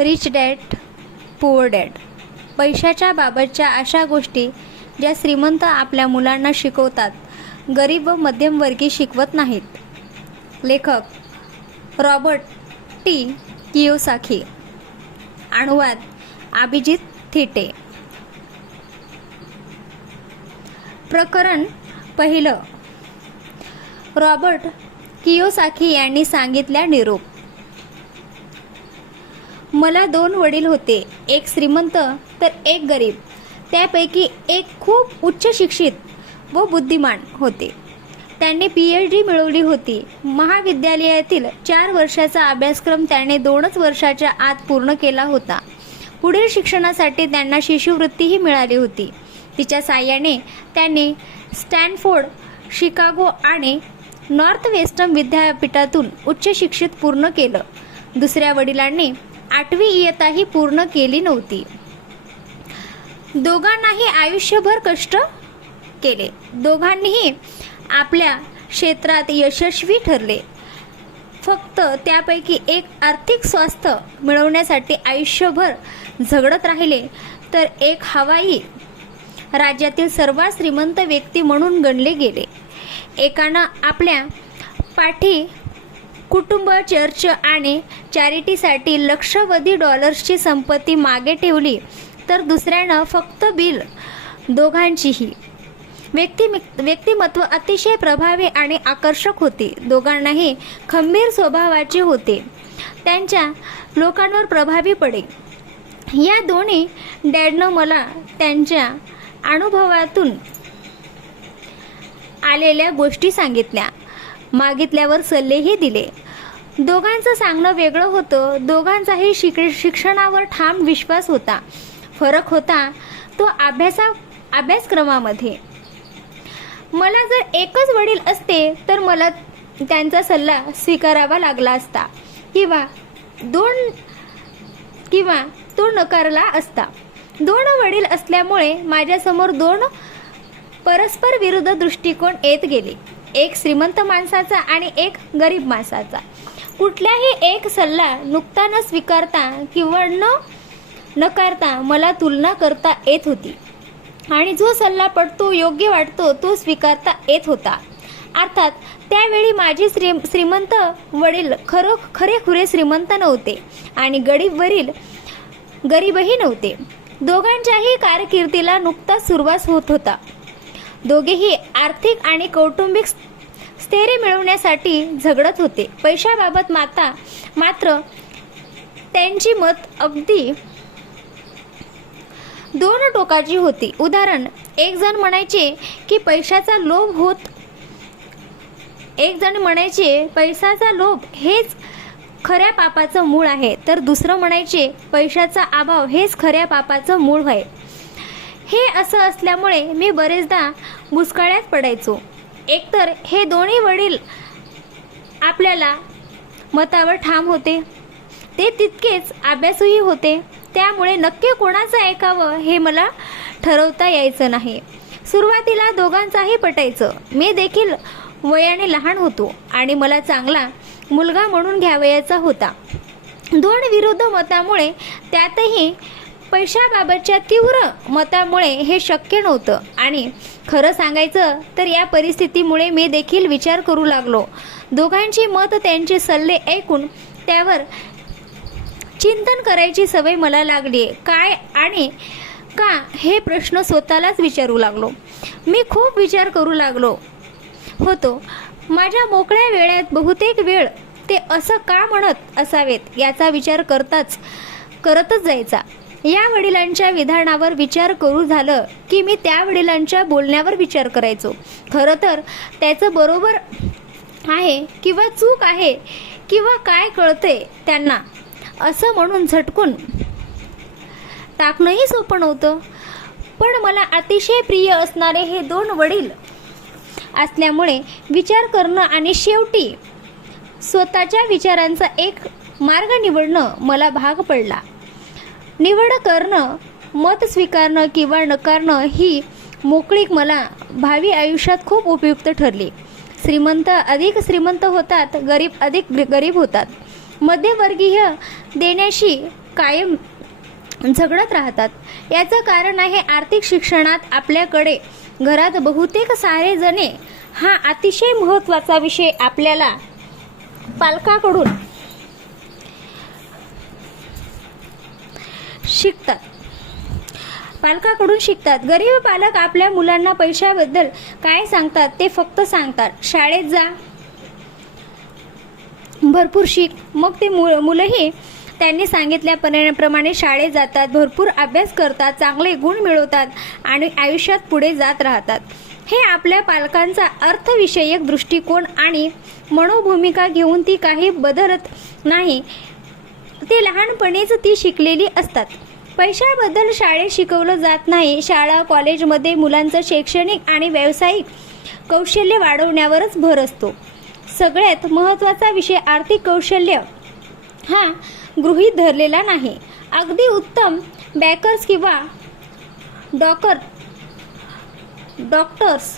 Rich dad poor dad. पैशाच्या बाबतच्या अशा गोष्टी ज्या श्रीमंत आपल्या मुलांना शिकवतात, गरीब व मध्यमवर्गीय शिकवत नाहीत. लेखक रॉबर्ट टी कियोसाकी. अनुवाद अभिजित थिटे. प्रकरण पहिलं. रॉबर्ट कियोसाकी यांनी सांगितल्या निरोप. मला 2 वडील होते, एक श्रीमंत तर एक गरीब. त्यापैकी एक खूप उच्च शिक्षित व बुद्धिमान होते. त्यांनी PhD मिळवली होती. महाविद्यालयातील 4 वर्षाचा अभ्यासक्रम त्याने 2च वर्षाच्या आत पूर्ण केला होता. पुढील शिक्षणासाठी त्यांना शिष्यवृत्तीही मिळाली होती. तिच्या साहाय्याने त्यांनी स्टॅनफोर्ड, शिकागो आणि नॉर्थ वेस्टर्न विद्यापीठातून उच्च शिक्षित पूर्ण केलं. दुसऱ्या वडिलांनी 8वी इयत्ताही पूर्ण केली नव्हती. दोघांनाही आयुष्यभर कष्ट केले. दोघांनीही आपल्या क्षेत्रात यशस्वी ठरले. फक्त त्यापैकी एक आर्थिक स्वास्थ्य मिळवण्यासाठी आयुष्यभर झगडत राहिले, तर एक हवाई राज्यातील सर्वात श्रीमंत व्यक्ती म्हणून गणले गेले. एकानं आपल्या पाठी कुटुंब, चर्च आणि चॅरिटीसाठी लक्षावधी डॉलर्सची संपत्ती मागे ठेवली, तर दुसऱ्यानं फक्त बिल. दोघांचीही व्यक्तिमत्व अतिशय प्रभावी आणि आकर्षक होते. दोघांनाही खंबीर स्वभावाचे होते. त्यांच्या लोकांवर प्रभावी पडे. या दोन्ही डॅडनं मला त्यांच्या अनुभवातून आलेल्या गोष्टी सांगितल्या. मागितल्यावर सल्लेही दिले. दोघांचं सांगणं वेगळं होतं. दोघांचाही शिक्षणावर ठाम विश्वास होता. फरक होता तो अभ्यासक्रमामध्ये. मला जर एकच वडील असते तर मला त्यांचा सल्ला स्वीकारावा लागला असता, किंवा तो नकारला असता. 2 वडील असल्यामुळे माझ्यासमोर 2 परस्पर विरुद्ध दृष्टिकोन येत गेले. एक श्रीमंत माणसाचा आणि एक गरीब माणसाचा. कुठल्याही एक सल्ला नुकता न स्वीकारता किंवा नकारता मला तुलना करता येत होती, आणि जो सल्ला पटतो, योग्य वाटतो तो स्वीकारता येत होता. अर्थात त्यावेळी माझे श्रीमंत वडील खरेखुरे श्रीमंत नव्हते आणि गरीबही नव्हते. दोघांच्याही कारकिर्दीला नुकताच सुरुवात होत होता. दोघेही आर्थिक आणि कौटुंबिक स्थैर्य मिळवण्यासाठी झगडत होते. पैशाबाबत मात्र त्यांची मत अगदी 2 टोकाची होती. उदाहरण, एक जण म्हणायचे की पैशाचा लोभ हेच खऱ्या पापाचं मूळ आहे, तर दुसरं म्हणायचे पैशाचा अभाव हेच खऱ्या पापाचं मूळ आहे. हे असं असल्यामुळे मी बरेचदा बुचकळ्यात पडायचो. एकतर हे दोन्ही वडील आपल्याला मतावर ठाम होते, ते तितकेच अभ्यासूही होते. त्यामुळे नक्की कोणाचं ऐकावं हे मला ठरवता यायचं नाही. सुरुवातीला दोघांचाही पटायचं. मी देखील वयाने लहान होतो आणि मला चांगला मुलगा म्हणून घ्यावयाचा होता. 2 विरुद्ध मतामुळे, त्यातही पैशाबाबतच्या तीव्र मतामुळे हे शक्य नव्हतं. आणि खरं सांगायचं तर या परिस्थितीमुळे मी देखील विचार करू लागलो. दोघांची मत, त्यांचे सल्ले ऐकून त्यावर चिंतन करायची सवय मला लागली. काय आणि का हे प्रश्न स्वतःलाच विचारू लागलो. मी खूप विचार करू लागलो होतो. माझ्या मोकळ्या वेळात बहुतेक वेळ ते असं का म्हणत असावेत याचा विचार करतच जायचा. या वडिलांच्या विधानावर विचार करू झालं की मी त्या वडिलांच्या बोलण्यावर विचार करायचो. खरं तर त्याचं बरोबर आहे किंवा चूक आहे किंवा काय कळतंय त्यांना असं म्हणून झटकून टाकणंही सोपं नव्हतं. पण मला अतिशय प्रिय असणारे हे 2 वडील असल्यामुळे विचार करणं आणि शेवटी स्वतःच्या विचारांचा एक मार्ग निवडणं मला भाग पडला. निवड करणं, मत स्वीकारणं किंवा नकारणं ही मोकळीक मला भावी आयुष्यात खूप उपयुक्त ठरली. श्रीमंत अधिक श्रीमंत होतात, गरीब अधिक गरीब होतात. मध्यमवर्गीय देण्याशी कायम झगडत राहतात. याचं कारण आहे आर्थिक शिक्षणात आपल्याकडे घरात बहुतेक सारे जणे हा अतिशय महत्त्वाचा विषय आपल्याला पालकाकडून शिकतात. गरीब पालक आपल्या मुलांना पैशाबद्दल काय सांगतात ते फक्त सांगतात, शाळेत जा, भरपूर शिक. मग ते मुलंही त्यांनी सांगितल्याप्रमाणे शाळेत जातात, भरपूर अभ्यास करतात, चांगले गुण मिळवतात आणि आयुष्यात पुढे जात राहतात. हे आपल्या पालकांचा अर्थविषयक दृष्टिकोन आणि मनोभूमिका घेऊन ती काही बदलत नाही. ते लहानपणीच ती शिकलेली असतात. पैशाबद्दल शाळेत शिकवलं जात नाही. शाळा कॉलेजमध्ये मुलांचं शैक्षणिक आणि व्यावसायिक कौशल्य वाढवण्यावरच भर असतो. सगळ्यात महत्त्वाचा विषय आर्थिक कौशल्य हा गृहीत धरलेला नाही. अगदी उत्तम बँकर्स किंवा डॉक्टर्स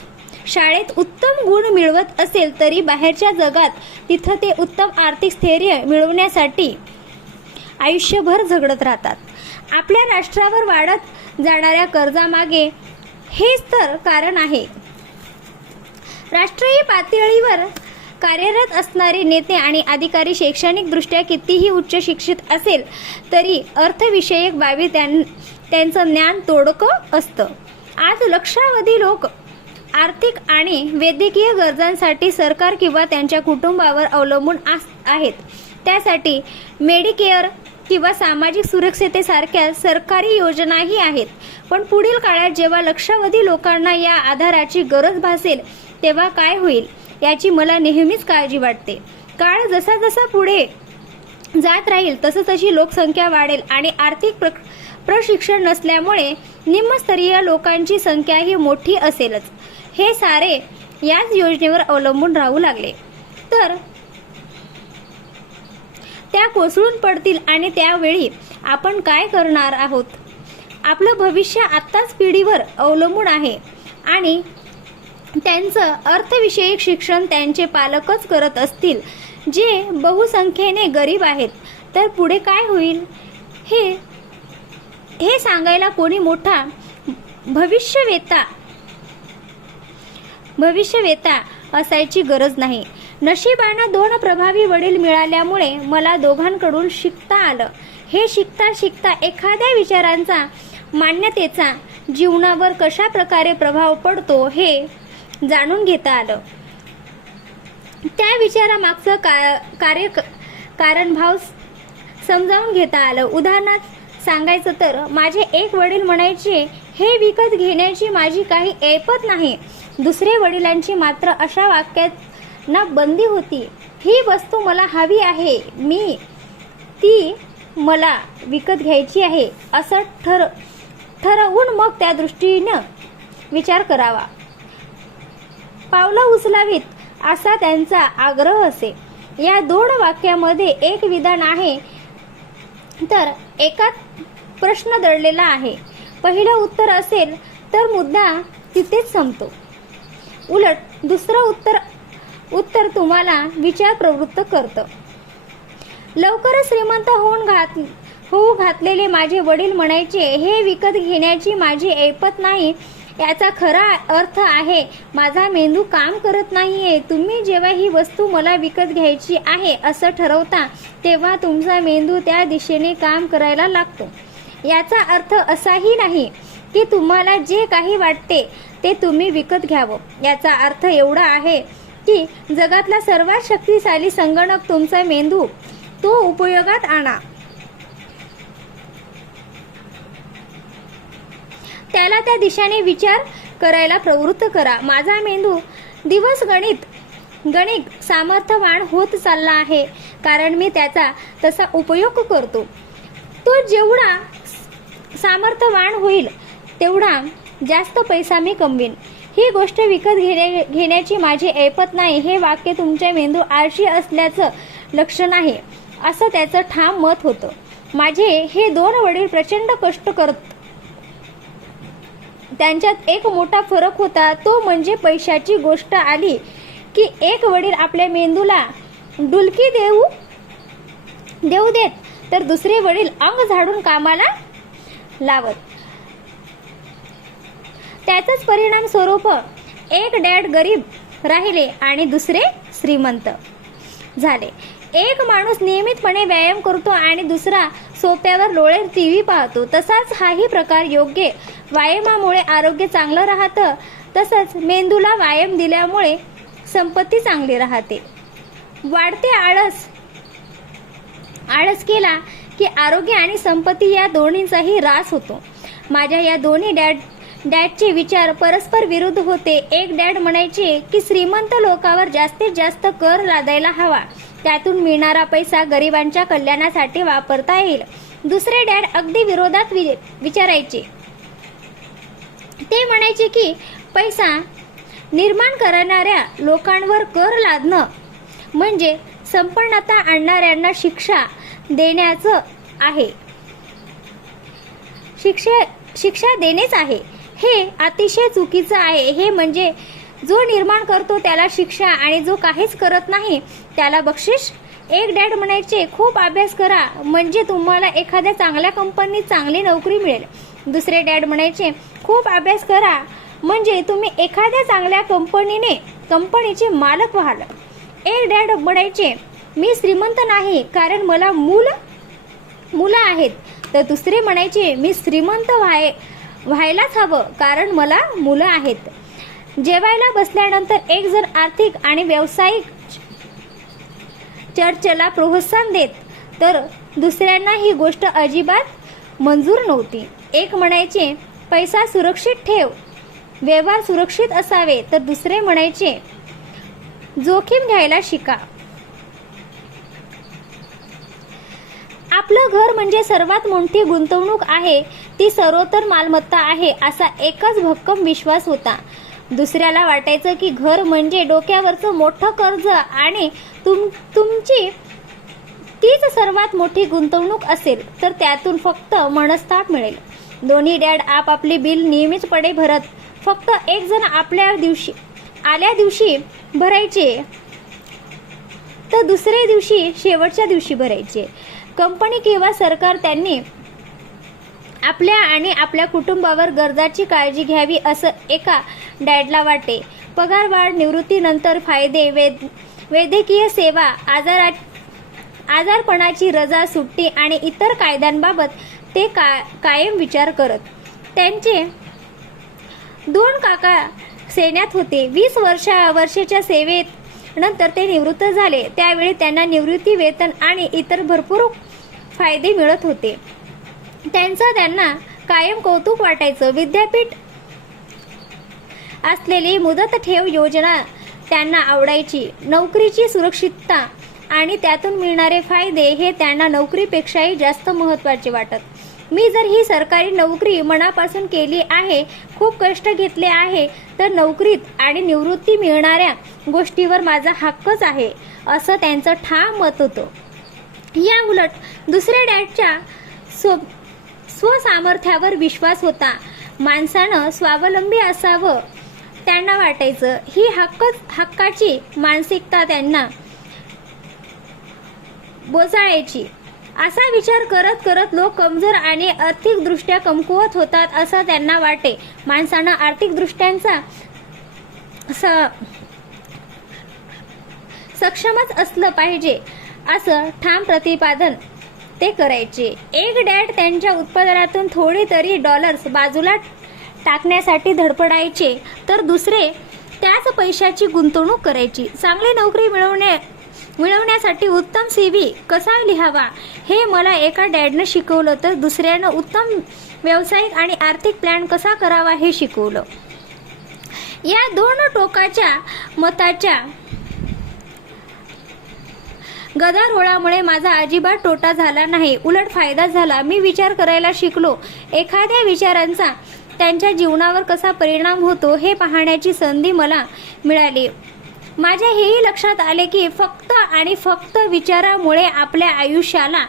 शाळेत उत्तम गुण मिळवत असेल तरी बाहेरच्या जगात तिथं ते उत्तम आर्थिक स्थैर्य मिळवण्यासाठी आयुष्यभर झगडत राहतात. आपल्या राष्ट्रावर वाढत जाणाऱ्या कर्जामागे हेच तर कारण आहे. राष्ट्रीय पातळीवर कार्यरत असणारे नेते आणि अधिकारी शैक्षणिकदृष्ट्या कितीही उच्च शिक्षित असेल तरी अर्थविषयक बाबी त्यांचं ज्ञान तोडकं असतं. आज लक्षावधी लोक आर्थिक आणि वैद्यकीय गरजांसाठी सरकार किंवा त्यांच्या कुटुंबावर अवलंबून आहेत. त्यासाठी मेडिकेअर किंवा सामाजिक सुरक्षिततेसारख्या सरकारी योजनाही आहेत. पण पुढील काळात जेव्हा लक्षावधी लोकांना या आधाराची गरज भासेल तेव्हा काय होईल याची मला नेहमीच काळजी वाटते. काळ जसा जसा पुढे जात राहील तशी लोकसंख्या वाढेल आणि आर्थिक प्रशिक्षण नसल्यामुळे निम्नस्तरीय लोकांची संख्याही मोठी असेलच. हे सारे याच योजनेवर अवलंबून राहू लागले तर त्या कोसळून पडतील आणि त्यावेळी आपण काय करणार आहोत. आपलं भविष्य आत्ताच पिढीवर अवलंबून आहे आणि त्यांचं अर्थविषयक शिक्षण त्यांचे पालकच करत असतील जे बहुसंख्येने गरीब आहेत तर पुढे काय होईल हे सांगायला कोणी मोठा भविष्यवेत्ता असायची गरज नाही. नशिबानं 2 प्रभावी वडील मिळाल्यामुळे मला दोघांकडून शिकता आलं. हे शिकता एखाद्या विचारांचा मान्यतेचा जीवनावर कशा प्रकारे प्रभाव पडतो हे जाणून घेता आलं. त्या विचारामागचं कारणभाव समजावून घेता आलं. उदाहरणार्थ सांगायचं तर माझे एक वडील म्हणायचे, हे विकत घेण्याची माझी काही ऐपत नाही. दुसरे वडिलांची मात्र अशा वाक्यात ना बंदी होती, ही वस्तू मला हवी आहे, मी ती मला विकत घ्यायची आहे असं ठरवून मग त्या दृष्टीनं विचार करावा, पावलं उचलावीत असा त्यांचा आग्रह असे. या 2 वाक्यामध्ये एक विधान आहे तर एकात प्रश्न दडलेला आहे. पहिलं उत्तर असेल तर मुद्दा तिथेच संपतो. उलट दुसरं उत्तर तुम्हाला विचार प्रवृत्त करतं. लवकरच श्रीमंत होऊ घातलेले माझे वडील म्हणायचे, हे विकत घेण्याची माझी ऐपत नाही. याचा खरा अर्थ आहे माझा मेंदू काम करत नाहीये. तुम्ही जेव्हा ही वस्तू मला विकत घ्यायची आहे असं ठरवता तेव्हा तुमचा मेंदू त्या दिशेने काम करायला लागतो. याचा अर्थ असाही नाही की तुम्हाला जे काही वाटते ते तुम्ही विकत घ्यावं. याचा अर्थ एवढा आहे की जगातला सर्वात शक्तिशाली संगणक तुमचा मेंदू तो उपयोगात आणा. त्याला त्या दिशेने विचार करायला प्रवृत्त करा. माझा मेंदू दिवस गणित सामर्थ्यवान होत चालला आहे कारण मी त्याचा तसा उपयोग करतो. तो जेवढा सामर्थ्यवान होईल तेवढा जास्त पैसा मी कमवीन. ही गोष्ट विकत घेण्याची माझी ऐपत नाही. हे वाक्य तुमच्या मेंदू आळशी असल्याचं लक्षण आहे असं त्याचं ठाम मत होतं. माझे हे 2 वडील प्रचंड कष्ट करत. त्यांच्यात एक मोठा फरक होता, तो म्हणजे पैशाची गोष्ट आली की एक वडील आपल्या मेंदूला डुलकी देऊ देत तर दुसरे वडील अंग झाडून कामाला लावत. त्याचाच परिणाम स्वरूप एक डॅड गरीब राहिले आणि दुसरे श्रीमंत झाले. एक माणूस नियमितपणे व्यायाम करतो आणि दुसरा सोप्यावर लोळेल टीव्ही पाहतो. तसाच हाही प्रकार योग्य व्यायामामुळे आरोग्य चांगलं राहतं, तसंच मेंदूला व्यायाम दिल्यामुळे संपत्ती चांगली राहते. वाढते आळस केला की आरोग्य आणि संपत्ती या दोन्हींचाही ऱ्हास होतो. माझ्या या दोन्ही डॅडचे विचार परस्पर विरुद्ध होते. एक डॅड म्हणायचे की श्रीमंत लोकांवर जास्तीत जास्त कर लादायला हवा, त्यातून मिळणारा पैसा गरिबांच्या कल्याणासाठी वापरता येईल. दुसरे डॅड अगदी विरोधात विचारायचे. ते म्हणायचे की पैसा निर्माण करणाऱ्या लोकांवर कर लादणं म्हणजे संपन्नता आणणाऱ्यांना शिक्षा देण्याचं आहे, शिक्षा देणेच आहे. हे अतिशय चुकीचं आहे. हे म्हणजे जो निर्माण करतो त्याला शिक्षा आणि जो काहीच करत नाही त्याला बक्षीस. एक डॅड म्हणायचे, खूप अभ्यास करा म्हणजे तुम्हाला एखाद्या चांगल्या कंपनीत चांगली नोकरी मिळेल. दुसरे डॅड म्हणायचे, खूप अभ्यास करा म्हणजे तुम्ही एखाद्या चांगल्या कंपनीचे मालक व्हाल. एक डॅड म्हणायचे, मी श्रीमंत नाही कारण मला मुलं आहेत. तर दुसरे म्हणायचे, मी श्रीमंत व्हायलाच हवं कारण मला मुलं आहेत. जेवायला बसल्यानंतर एक जण आर्थिक आणि व्यावसायिक चर्चेला प्रोत्साहन देत, तर दुसऱ्यांना ही गोष्ट अजिबात मंजूर नव्हती. एक म्हणायचे, पैसा सुरक्षित ठेव, व्यवहार सुरक्षित असावे, तर दुसरे म्हणायचे, जोखीम घ्यायला शिका. आपलं घर म्हणजे सर्वात मोठी गुंतवणूक आहे, ती सर्वोत्तर मालमत्ता आहे, असा एकच भक्कम विश्वास होता. दुसऱ्याला वाटायचं की घर म्हणजे डोक्यावरचं मोठं कर्ज आणि तुमची तीच सर्वात मोठी गुंतवणूक असेल तर त्यातून फक्त मनस्ताप मिळेल. दोन्ही डॅड आपापली बिल नियमितपणे भरत. फक्त एक जण आल्या दिवशी भरायचे तर दुसऱ्या दिवशी शेवटच्या दिवशी भरायचे. कंपनी किंवा सरकार त्यांनी आपल्या आणि आपल्या कुटुंबावर गरजाची काळजी घ्यावी असं एका डॅडला वाटे. पगारवाढ, निवृत्तीनंतर फायदे, वैद्यकीय सेवा, आजारपणाची रजा, सुट्टी आणि इतर कायद्यांबाबत ते कायम विचार करत. त्यांचे 2 काका सैन्यात होते. 20 वर्षाच्या सेवेत नंतर ते निवृत्त झाले. त्यावेळी त्यांना निवृत्ती वेतन आणि इतर भरपूर फायदे मिळत होते. त्यांना कायम कौतुक वाटायचं. विद्यापीठ असलेली मुदत ठेव योजना त्यांना आवडायची. नोकरीची सुरक्षितता आणि त्यातून मिळणारे फायदे हे त्यांना नोकरीपेक्षाही जास्त महत्त्वाचे वाटत. मी जर ही सरकारी नोकरी मनापासून केली आहे, खूप कष्ट घेतले आहे, तर नोकरीत आणि निवृत्ती मिळणाऱ्या गोष्टीवर माझा हक्कच आहे, असं त्यांचं ठाम मत होतं. या उलट दुसऱ्या डॅडच्या स्वसामर्थ्यावर विश्वास होता. माणसानं स्वावलंबी असावं त्यांना वाटायचं. ही हक्काची मानसिकता त्यांना बोचाळायची. असा विचार करत करत लोक कमजोर आणि आर्थिकदृष्ट्या कमकुवत होतात असं त्यांना वाटे. माणसानं आर्थिकदृष्ट्यांचा सक्षमच असलं पाहिजे असं ठाम प्रतिपादन ते करायचे. एक डॅड त्यांच्या उत्पादनातून थोडे तरी डॉलर्स बाजूला टाकण्यासाठी धडपडायचे, तर दुसरे त्याच पैशाची गुंतवणूक करायची. चांगली नोकरी मिळवण्यासाठी उत्तम CV कसा लिहावा हे मला एका डॅडनं शिकवलं, तर दुसऱ्यानं उत्तम व्यावसायिक आणि आर्थिक प्लॅन कसा करावा हे शिकवलं. या 2 टोकाच्या मताच्या गदारोळामुळे माझा अजिबात तोटा झाला नाही, उलट फायदा झाला. मी विचार करायला शिकलो. एखाद्या विचारांचा त्यांच्या जीवनावर कसा परिणाम होतो हे पाहण्याची संधी मला मिळाली. माझ्या हेही लक्षात आले की फक्त आणि फक्त विचारामुळे आपल्या आयुष्याला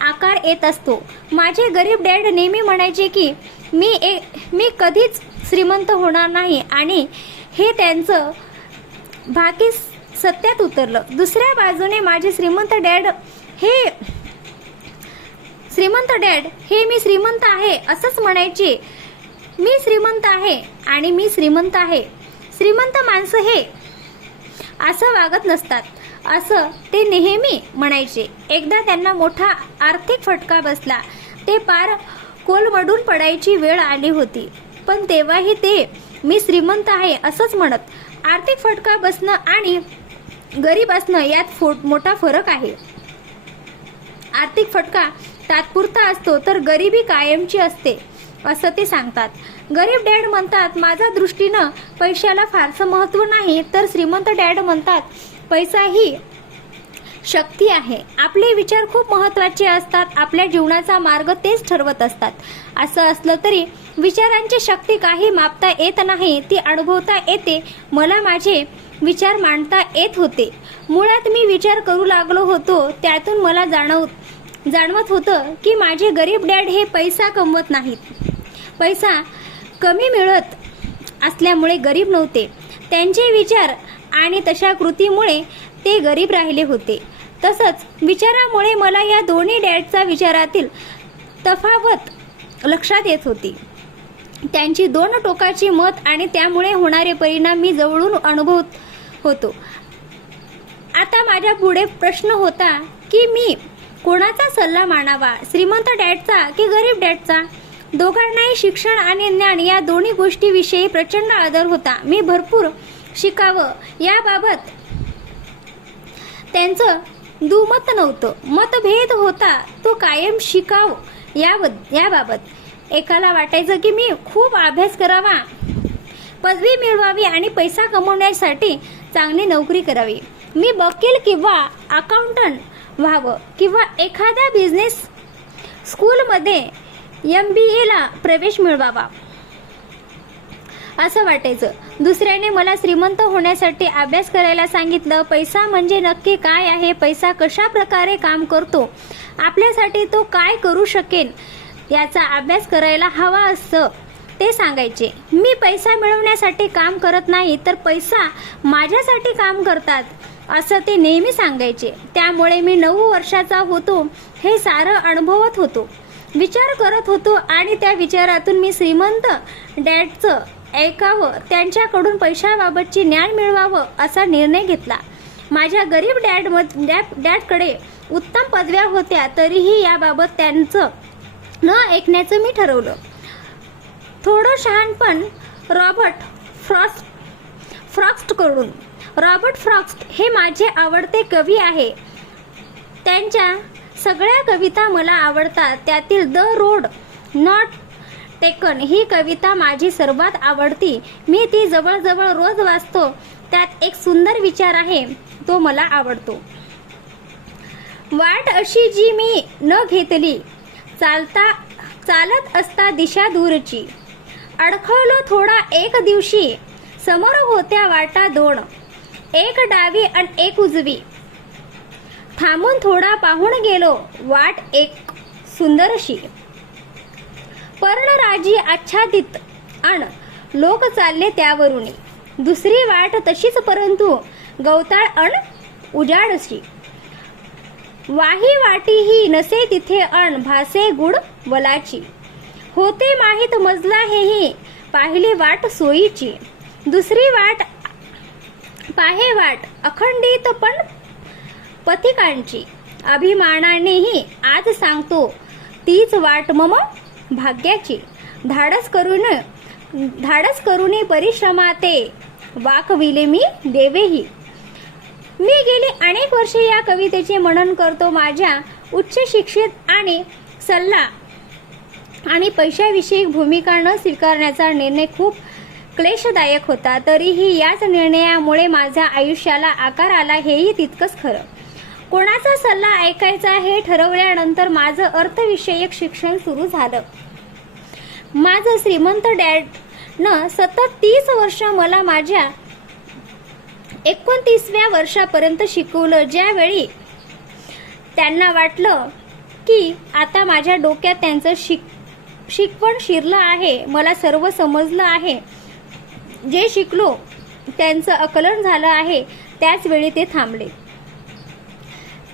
आकार येत असतो. माझे गरीब डॅड नेहमी म्हणायचे की मी कधीच श्रीमंत होणार नाही आणि हे त्यांचं भाकी सत्यात उतरलं. दुसऱ्या बाजूने माझे श्रीमंत डॅड हे श्रीमंत डॅड हे मी श्रीमंत आहे असंच म्हणायचे. मी श्रीमंत आहे आणि मी श्रीमंत आहे. श्रीमंत माणसं हे असं वागत नसतात असं ते नेहमी म्हणायचे. एकदा त्यांना मोठा आर्थिक फटका बसला. ते पार कोलमडून पडायची वेळ आली होती. पण तेव्हाही ते मी श्रीमंत आहे असंच म्हणत. आर्थिक फटका बसणं आणि गरीब असणं यात मोठा फरक आहे. आर्थिक फटका तात्पुरता असतो तर गरिबी कायमची असते असं ते सांगतात. गरीब डॅड म्हणतात माझ्या दृष्टीनं पैशाला फारसं महत्त्व नाही, तर श्रीमंत डॅड म्हणतात पैसा ही शक्ती आहे. आपले विचार खूप महत्त्वाचे असतात. आपल्या जीवनाचा मार्ग तेच ठरवत असतात. असं असलं तरी विचारांची शक्ती काही मापता येत नाही, ती अनुभवता येते. मला माझे विचार मांडता येत होते. मुळात मी विचार करू लागलो होतो. त्यातून मला जाणवत होतं की माझे गरीब डॅड हे पैसा कमवत नाहीत. पैसा कमी मिळत असल्यामुळे गरीब नव्हते. त्यांचे विचार आणि तशा कृतीमुळे ते गरीब राहिले होते. तसंच विचारामुळे मला या दोन्ही डॅडचा विचारातील तफावत लक्षात येत होती. त्यांची दोन टोकाची मत आणि त्यामुळे होणारे परिणाम मी जवळून अनुभवत होतो. आता माझ्या पुढे प्रश्न होता की मी कोणाचा सल्ला मानावा, श्रीमंत डॅडचा की गरीब डॅडचा. दोघांनाही शिक्षण आणि ज्ञान या दोन्ही गोष्टीविषयी प्रचंड आदर होता. मी भरपूर शिकावं याबाबत त्यांचं दुमत नव्हतं. मतभेद होता तो कायम शिकाव याबाबत. एकाला वाटायचं की मी खूप अभ्यास करावा, पदवी मिळवावी आणि पैसा कमवण्यासाठी चांगली नोकरी करावी. मी वकील किंवा अकाउंटंट व्हावं किंवा एखाद्या बिझनेस स्कूलमध्ये MBA ला प्रवेश मिळवावा असं वाटायचं. दुसऱ्याने मला श्रीमंत होण्यासाठी अभ्यास करायला सांगितलं. पैसा म्हणजे नक्की काय आहे, पैसा कशा प्रकारे काम करतो, आपल्यासाठी तो काय करू शकेल याचा अभ्यास करायला हवा असं ते सांगायचे. मी पैसा मिळवण्यासाठी काम करत नाही, तर पैसा माझ्यासाठी काम करतात असं ते नेहमी सांगायचे. त्यामुळे मी 9 वर्षाचा होतो हे सारं अनुभवत होतो, विचार करत होतो आणि त्या विचारातून मी श्रीमंत डॅडचं ऐकावं, त्यांच्याकडून पैशाबाबतची ज्ञान मिळवावं असा निर्णय घेतला. माझ्या गरीब डॅडकडे उत्तम पदव्या होत्या, तरीही याबाबत त्यांचं न ऐकण्याचं मी ठरवलं. थोडं शहाणपण रॉबर्ट फ्रॉस्ट हे माझे आवडते कवी आहे. त्यांच्या सगळ्या कविता मला आवडतात. त्यातील द रोड नॉट टेकन ही कविता माझी सर्वात आवडती. मी ती जवळजवळ रोज वाचतो. त्यात एक सुंदर विचार आहे, तो मला आवडतो. वाट अशी जी मी न घेतली, चालत असता दिशा दूरची. अडखळलो थोडा एक दिवशी, समोर होत्या वाटा दोन, एक डावी आणि एक उजवी. थांबून थोडा पाहून गेलो, वाट एक सुंदरशी. पर्णराजी आच्छादित अन लोक चालले त्यावरुनी. दुसरी वाट तशीच परंतु गवताळ अन उजाडशी. वाही वाटी ही नसे तिथे अन भासे गुड वलाची. होते माहीत मजला हेही, पाहिली वाट सोयीची. दुसरी वाट पाहे वाट अखंडित पण पथिकांची. अभिमानानेही आज सांगतो, तीच वाट मम भाग्याची. धाडस करून परिश्रमाते, वाकविले मी देवेही. मी गेली अनेक वर्षे या कवितेचे मनन करतो. माझ्या उच्च शिक्षित आणि सल्ला आणि पैशाविषयी भूमिका न स्वीकारण्याचा निर्णय खूप क्लेशदायक होता. तरीही याच निर्णयामुळे माझ्या आयुष्याला आकार आला हेही तितकंच खरं. कोणाचा सल्ला ऐकायचा हे ठरवल्यानंतर माझं अर्थविषयक शिक्षण सुरू झालं. माझं श्रीमंत डॅडनं सतत 30 वर्ष मला माझ्या 29व्या वर्षापर्यंत शिकवलं. ज्यावेळी त्यांना वाटलं की आता माझ्या डोक्यात त्यांचं शिकवण शिरलं आहे, मला सर्व समजलं आहे, जे शिकलो त्यांचं आकलन झालं आहे, त्याच वेळी ते थांबले.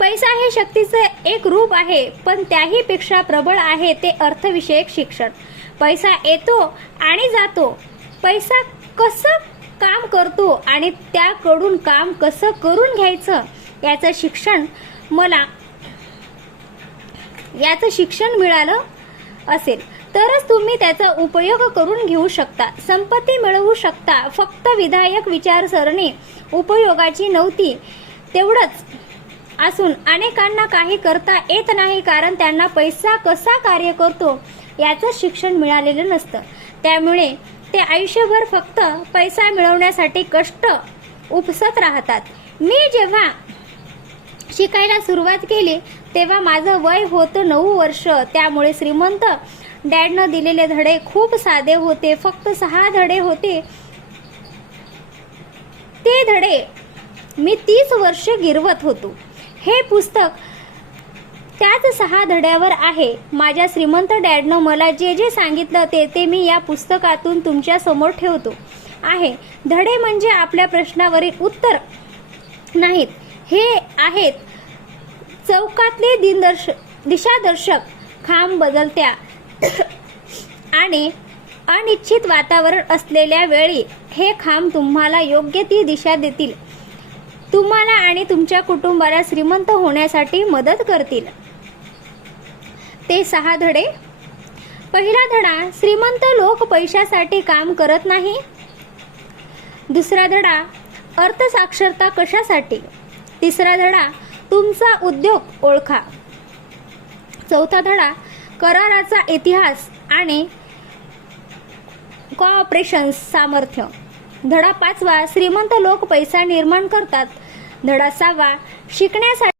पैसा हे शक्तीचं एक रूप आहे, पण त्याही पेक्षा प्रबळ आहे ते अर्थविषयक शिक्षण. पैसा येतो आणि जातो. पैसा कसं काम करतो आणि त्याकडून काम कसं करून घ्यायचं याचं शिक्षण मिळालं असेल तरच तुम्ही त्याचा उपयोग करून घेऊ शकता, संपत्ती मिळवू शकता. फक्त विधायक विचारसरणी उपयोगाची नव्हती तेवढंच असून अनेकांना काही करता येत नाही, कारण त्यांना पैसा कसा कार्य करतो याचं शिक्षण मिळालेलं नसतं. त्यामुळे ते आयुष्यभर फक्त पैसा मिळवण्यासाठी कष्ट उपसत राहतात. मी जेव्हा शिकायला सुरुवात केली तेव्हा माझं वय होतं 9 वर्ष. त्यामुळे श्रीमंत डॅडनं दिलेले धडे खूप साधे होते. फक्त 6 धडे होते. ते धडे मी 30 वर्ष गिरवत होतो. हे पुस्तक त्याच 6 धड्यावर आहे. माझ्या श्रीमंत डॅडनं मला जे जे सांगितलं ते मी या पुस्तकातून तुमच्या समोर ठेवतो आहे. धडे म्हणजे आपल्या प्रश्नावरील उत्तर नाहीत, हे आहेत चौकातले दिशादर्शक खांब. बदलत्या आणि अनिश्चित वातावरण असलेल्या वेळी हे खांब तुम्हाला योग्य ती दिशा देतील, तुम्हाला आणि तुमच्या कुटुंबाला श्रीमंत होण्यासाठी मदत करतील. ते 6 धडे. पहिला धडा, श्रीमंत लोक पैशासाठी काम करत नाही. दुसरा धडा, अर्थसाक्षरता कशासाठी. तिसरा धडा, तुमचा उद्योग ओळखा. चौथा धडा, कराराचा इतिहास आणि कोऑपरेशन सामर्थ्य. धडा 5वा, श्रीमंत लोक पैसा निर्माण करतात. धडा 6वा, शिकण्यासाठी